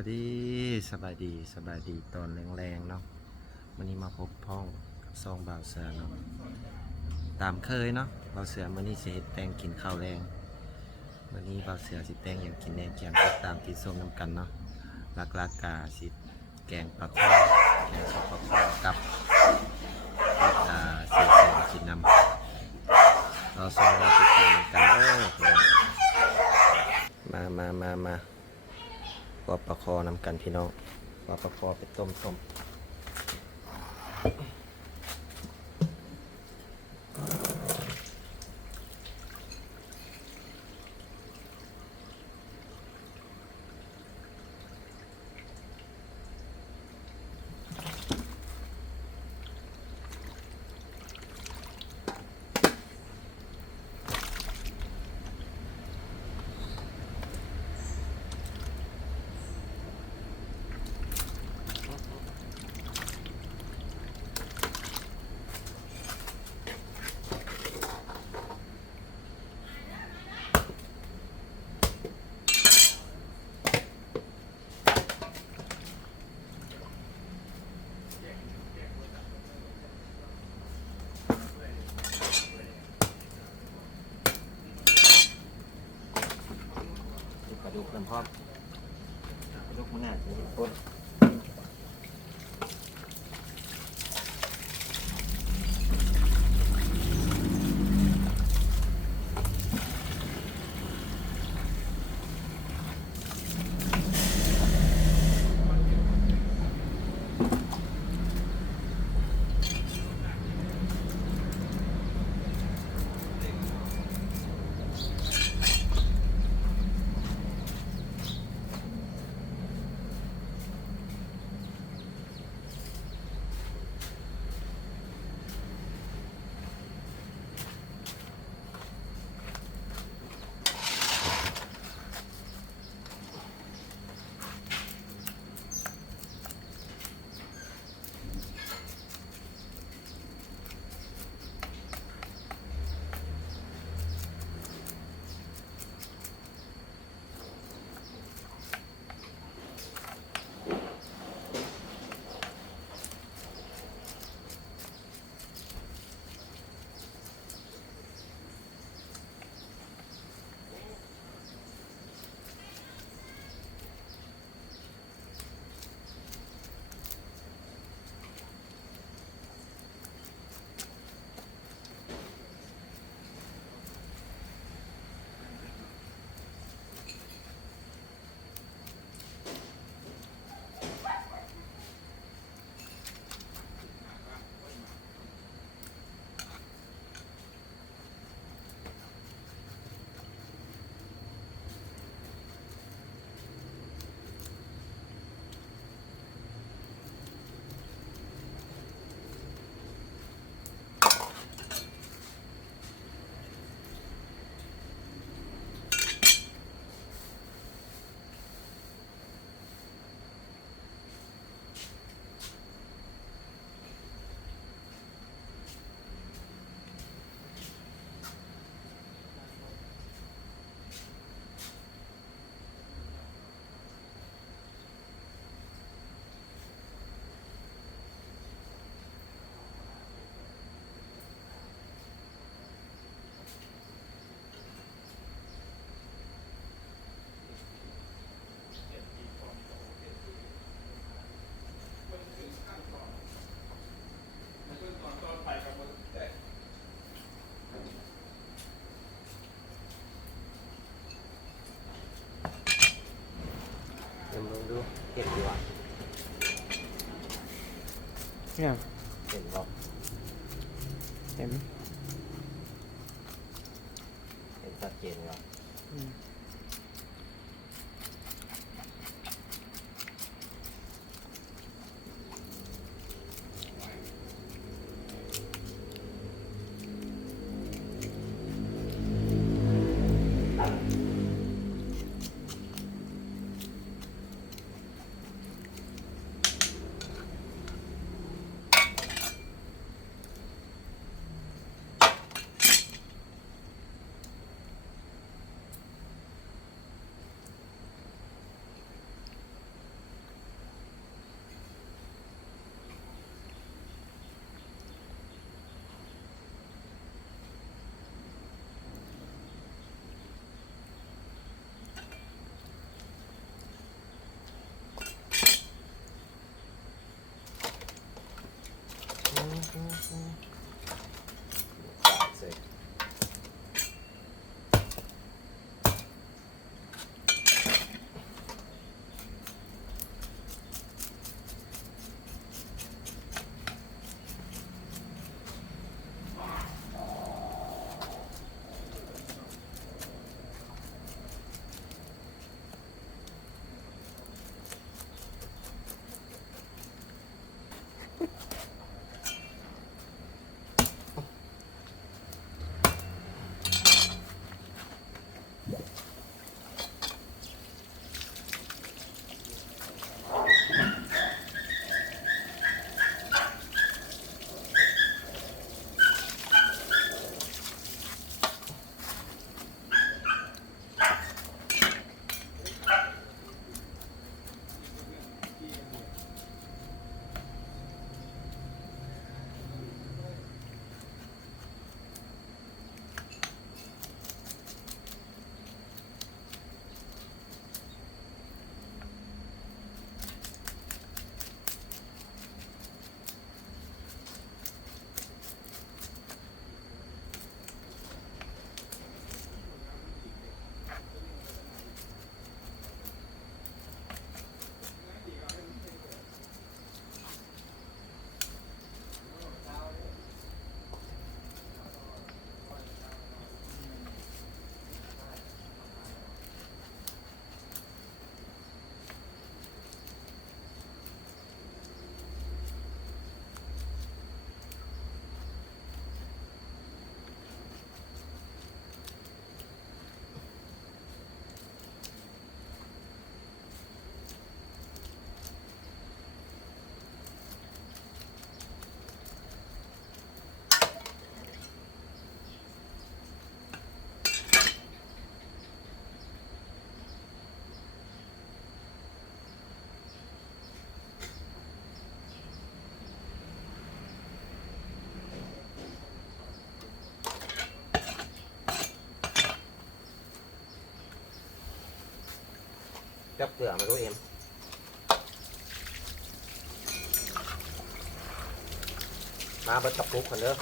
พอดีสบายดีตอนแรงๆเนาะวันนี้มาพบพ้องกับซองบ่าวเสือเนาะตามเคยเนาะบ่าวเสือมื้อนี้สิเฮ็ดแตงกินข้าวแรงมื้อนี้บ่าวเสือสิแตงอย่างกินแหน่แกงติดตามที่ส้มน้ำกันเนาะหลักๆกาสิแกงปลาข้อแกงส้มปลาข้อกับเสียแสงกินน้ำเราส่งเราติดตามกันมาว่าปลาคอนำกันพี่น้องว่าปลาคอไปต้มปลาดุกน้ำพร้อมปลาดุกมันน่าจะมีต้นลองดูเห็นดีกว่าเนี่ยเห็นบอกเห็นชัดเจนเลย เสร็จจับเกลือมาดูเอ็มมาเบิดกับปุ๊กคนเด้อ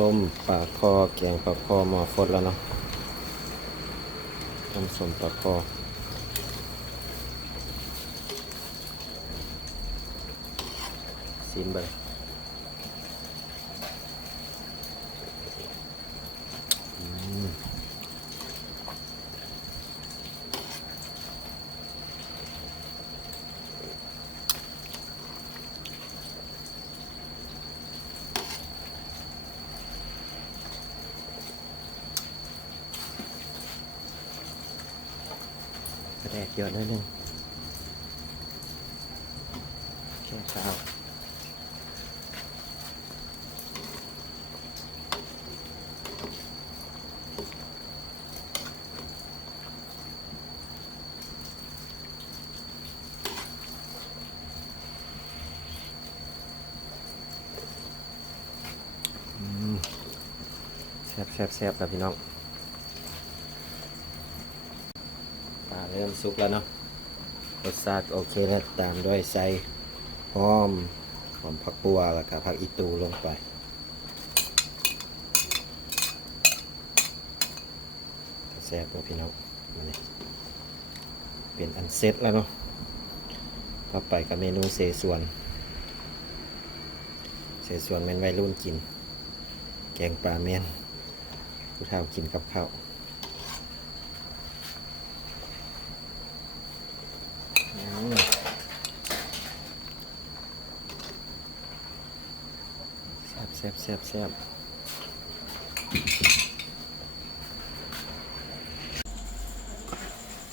ต้มปลาคอแกงปลาคอหม้อฟดแล้วเนาะต้มสมปลาคอซีนไปกระแดกเยอะนิดนึงแค่ข้าวแซ่บครับพี่น้องปลาเริ่มสุกแล้วเนาะรสชาติโอเคแล้วตามด้วยใส่หอมผักบัวแล้วก็ผักอีตูลงไปแซ่บเลยพี่น้องมาเลยเป็นอันเสร็จแล้วเนาะต่อไปกับเมนูเสส่วนแม่นวัยรุ่นกินแกงปลาแม่นผู้เฒ่ากินกับข้าวแซ่บ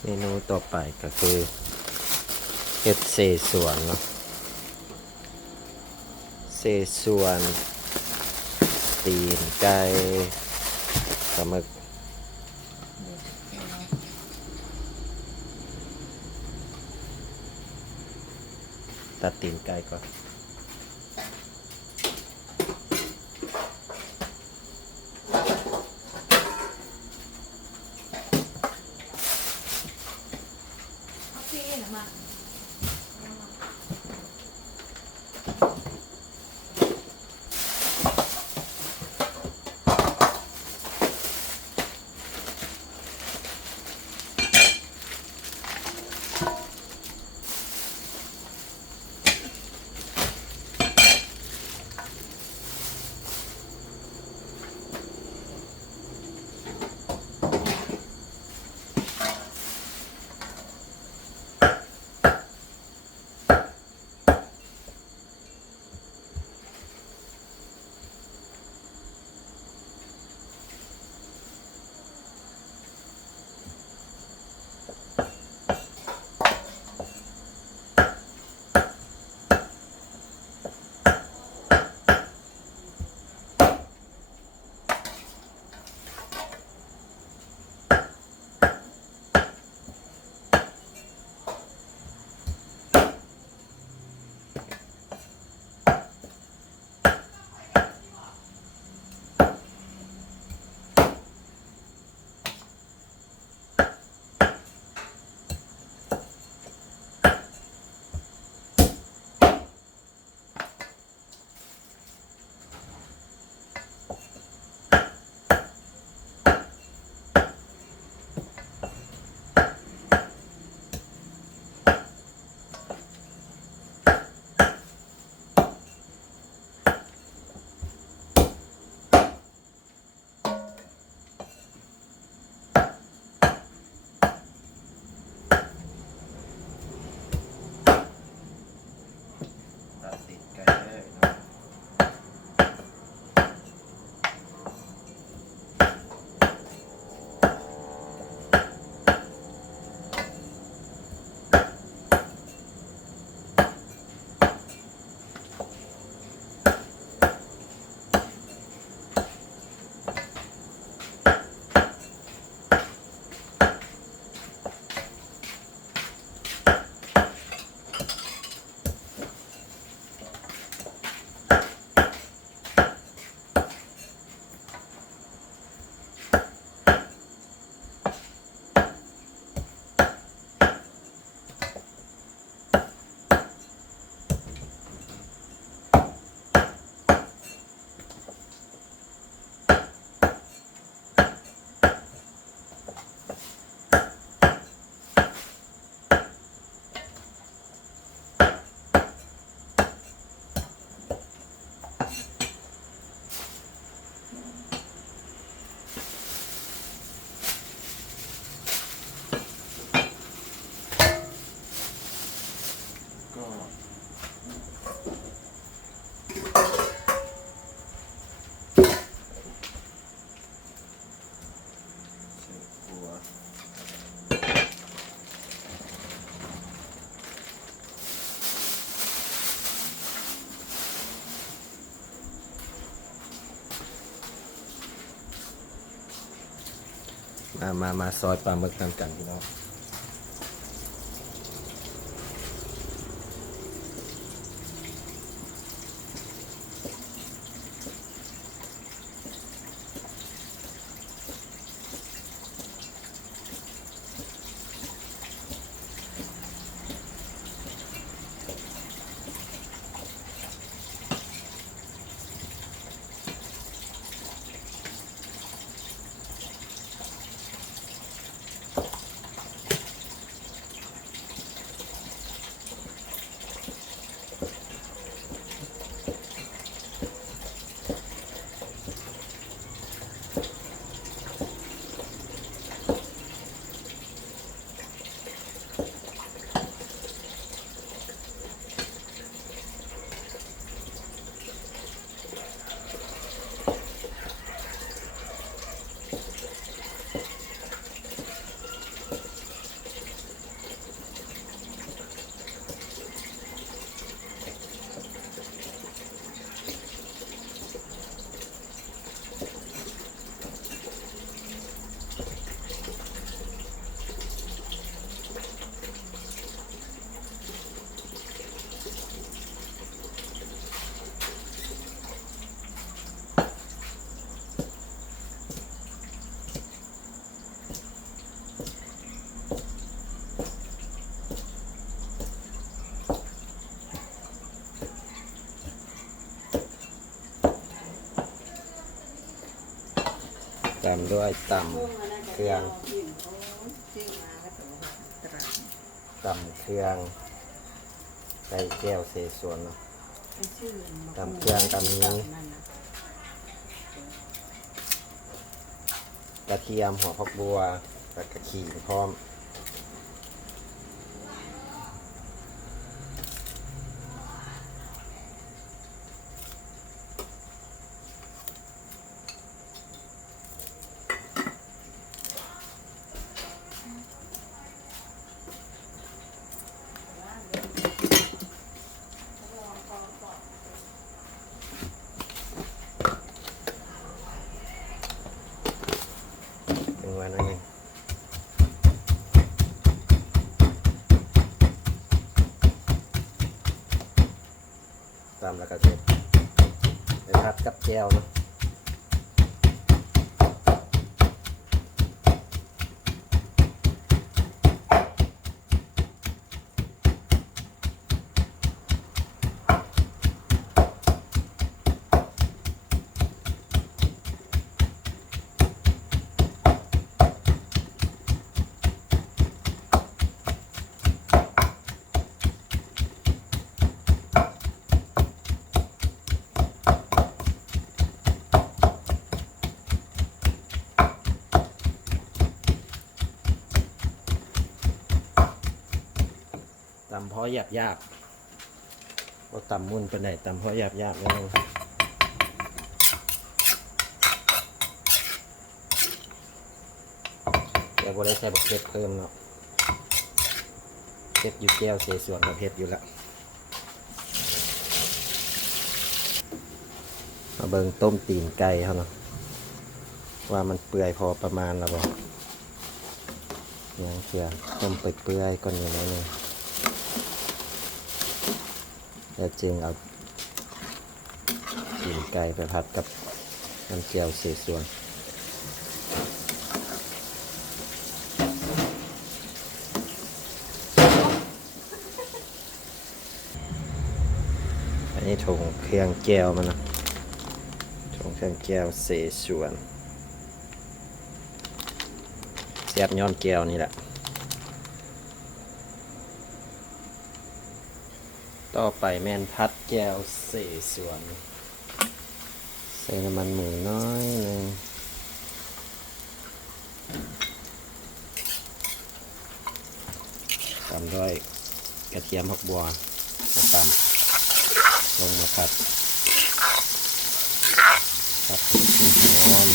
เมนูต่อไปก็คือเห็ดเสส่วนเนาะเสส่วนตีนไก่ปลาหมึกตัดตีนไก่ก่อน มาซอยปลาหมึกนำกันพี่น้องตามด้วยตำเครื่องตำเครื่องใส่แก้วเสสวนเนาะตำเครื่องตำนี้กระเทียมหัวผักบัวแล้วกระขิงพร้อมเป็นวันนั้นเองตามแล้วก็เสร็จไปพัดกับแก้วเนาะตำเพราะหยาบว่าตำมุ่นเป็นไหนตำเพราะหยาบแล้วแต่บ่ได้ใส่บักเผ็ดเพิ่มเนาะเผ็ดอยู่แก้วเสส่วนกับเผ็ดอยู่แล้วมาเบิ่งต้มตีนไก่เขาเนาะว่ามันเปื่อยพอประมาณแล้วบ่ยังเชื่อต้มเปื่อยๆก่อนอยู่ในนี้แล้วจึงเอาตีนไก่ไปผัดกับน้ำเจียวเสส่วนอันนี้ถุงเครื่องแก้วมันนะถุงเครื่องแก้วเสส่วนแซ่บย้อนแก้วนี่แหละต่อไปแม่นพัดแก้วเสส่วนใส่น้ำมันหมูน้อยหนึ่งตามด้วยกระเทียมผักบัวมาตำลงมาผัดหอม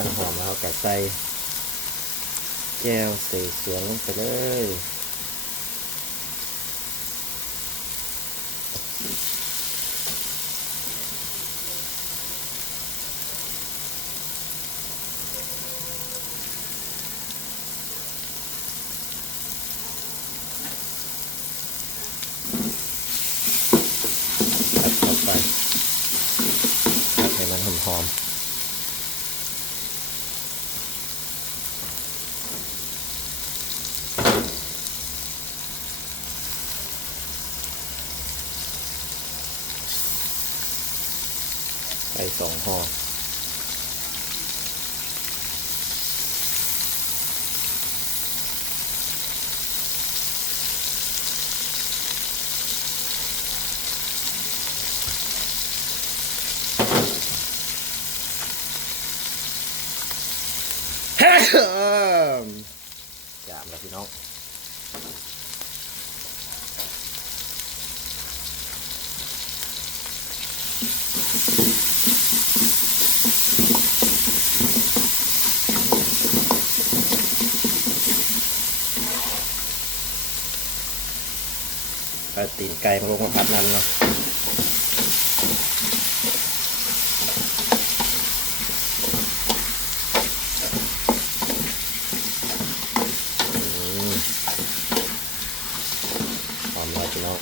รื่องหอมแล้วก็ใส่แก้วเสสวนลงไปเลยเข้าไปให้มันหอมๆใส่2 ห่อจามแล้วพี่น้องเอาตีนไก่มาลงมาผัดน้ำเนาะหอมแล้วพี่น้อง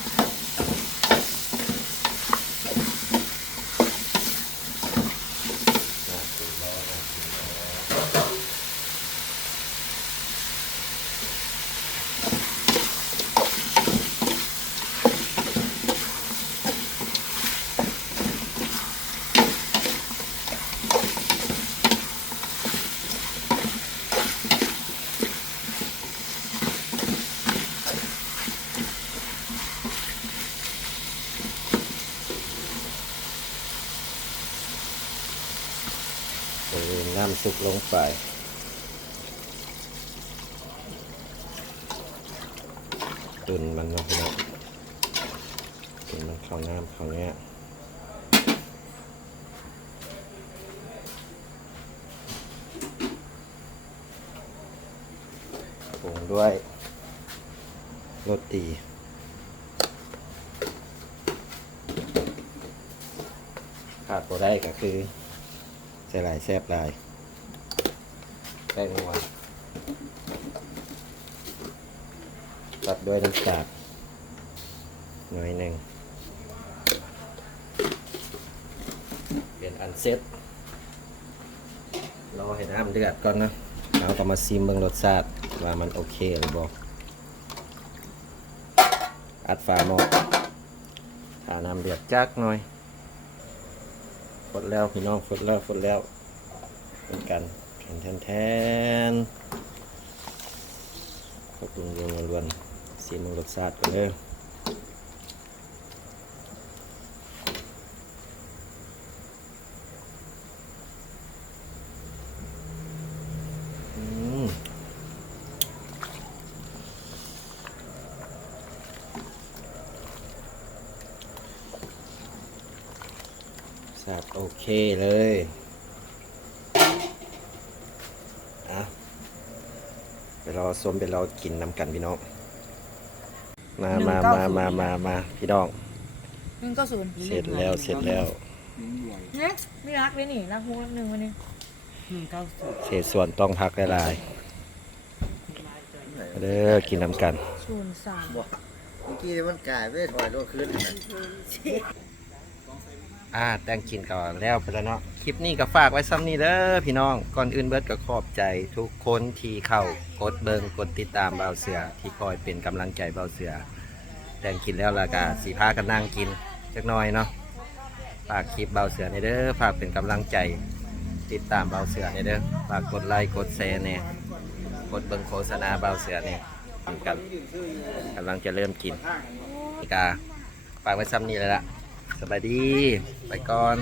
น้ำซุปลงไปตุนมันเนาะพี่น้องตุนมันเข้าน้ำเข้าเนี้ยปรุงด้วยรสดีขาดบ่ได้ก็คือใส่หลายแซ่บหลายแป้งนัวตัดด้วยน้ำตาลหน่อยหนึ่งเป็นอันเซ็ตรอให้น้ำเดือดก่อนนะเราก็มาซิมเบิ่งรสชาติว่ามันโอเคหรือบ่อัดฝาหม้อถ้าน้ำเดือดจักหน่อยฟดแล้วพี่น้องฟดแล้วเป็นกันแทนขอบคุณล้วนๆซีมึงรสชาติกันเลยแซ่บโอเคเลยไปรอส้มไปรอกินน้ำกันพี่น้องมาพี่น้อง 190เสร็จแล้วเนี่ยไม่รักเลยนี่รักฮุกรักหนึ่งวันนี้ 190เศษส่วนต้องพักหลายๆเด้อกินน้ำกัน 03 เมื่อกี้มันกลายไปถอยรถขึ้นนะ แต่งกินก่อนแล้วไปแล้วเนาะคลิปนี้ก็ฝากไว้ซ้ำนี้เด้อพี่น้องก่อนอื่นเบิดก็ขอบใจทุกคนที่เข้ากดเบิงกดติดตามเบาเสือที่คอยเป็นกำลังใจเบาเสือแต่งกินแล้วล่ะก็สีพากันนั่งกินจักหน่อยเนาะฝากคลิปเบาเสือในเด้อฝากเป็นกำลังใจติดตามเบาเสือในเด้อฝากกดไลค์กดแชร์เนี่ยกดเบิงโฆษณาเบาเสือเนี่ยกันกำลังจะเริ่มกินนี่กาฝากไว้ซ้ำนี้เลยละสบายดีไปก่อน